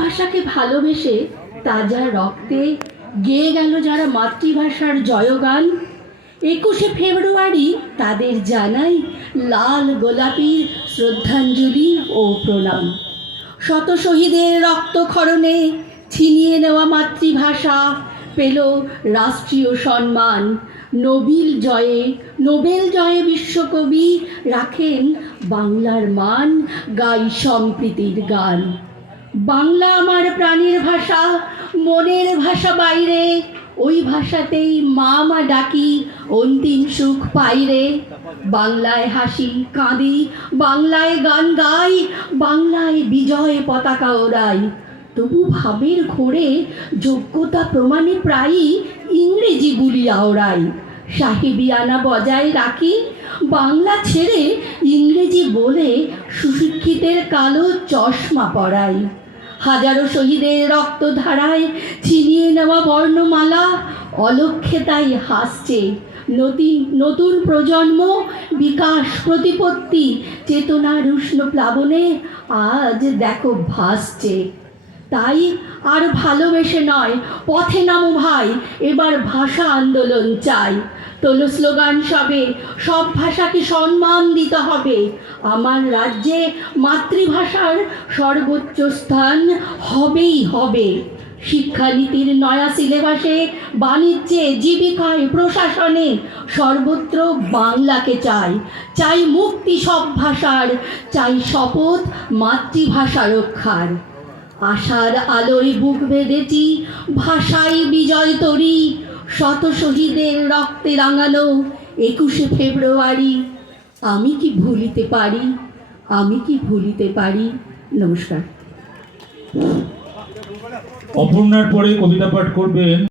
ভাষাকে ভালোবেসে তাজা রক্তে গেয়ে গেল যারা মাতৃভাষার জয়গান, 21শে ফেব্রুয়ারি তাদের জানাই লাল গোলাপির শ্রদ্ধাঞ্জলি ও প্রণাম। শত শহীদের রক্তক্ষরণে ছিনিয়ে নেওয়া মাতৃভাষা পেল রাষ্ট্রীয় সম্মান। নোবেল জয়ে বিশ্বকবি রাখেন বাংলার মান, গাই সম্প্রীতির গান। বাংলা আমার প্রাণের ভাষা, মনের ভাষা বাইরে, ওই ভাষাতেই মা মা ডাকি, অন্তিম সুখ পাইরে। বাংলায় হাসি কাঁদি, বাংলায় গান গাই, বাংলায় বিজয় পতাকা ওড়াই। তবু ভাবের ঘোরে যোগ্যতা প্রমাণে প্রায়ই ইংরেজি বুলি আওড়াই। সাহেবিয়ানা বজায় রাখি, বাংলা ছেড়ে ইংরেজি বলে সুশিক্ষিতের কালো চশমা পরাই। হাজারো শহীদের রক্তধারায় ছিনিয়ে নেওয়া বর্ণমালা অলক্ষ্যে তাই হাসছে। নতুন প্রজন্ম বিকাশ প্রতিপত্তি চেতনার উষ্ণ প্লাবনে আজ দেখো ভাসছে। তাই আর ভালোবেসে নয়, পথে নামো ভাই, এবার ভাষা আন্দোলন চাই। তোলো স্লোগান সবে, সব ভাষাকে সম্মান দিতে হবে। আমার রাজ্যে মাতৃভাষার সর্বোচ্চ স্থান হবেই হবে। শিক্ষানীতির নয়া সিলেবাসে, বাণিজ্যে, জীবিকায়, প্রশাসনে সর্বত্র বাংলাকে চাই। চাই মুক্তি সব ভাষার, চাই শপথ মাতৃভাষা রক্ষার। আশার আলোয় বুক বেঁধেছি, ভাষাই বিজয় তরী। শত শহীদের রক্তে রাঙানো 21শে ফেব্রুয়ারি আমি কি ভুলিতে পারি, আমি কি ভুলিতে পারি। নমস্কার। অপর্ণার পরে কবিতা পাঠ করবেন